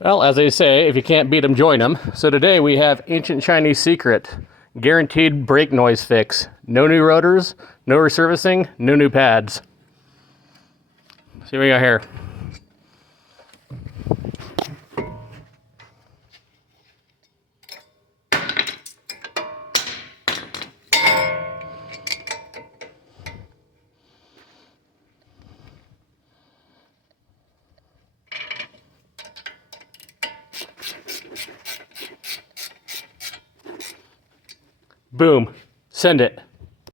Well, as they say, if you can't beat them, join them. So today we have Ancient Chinese Secret, guaranteed brake noise fix. No new rotors, no resurfacing, no new pads. See what we got here. Boom. Send it.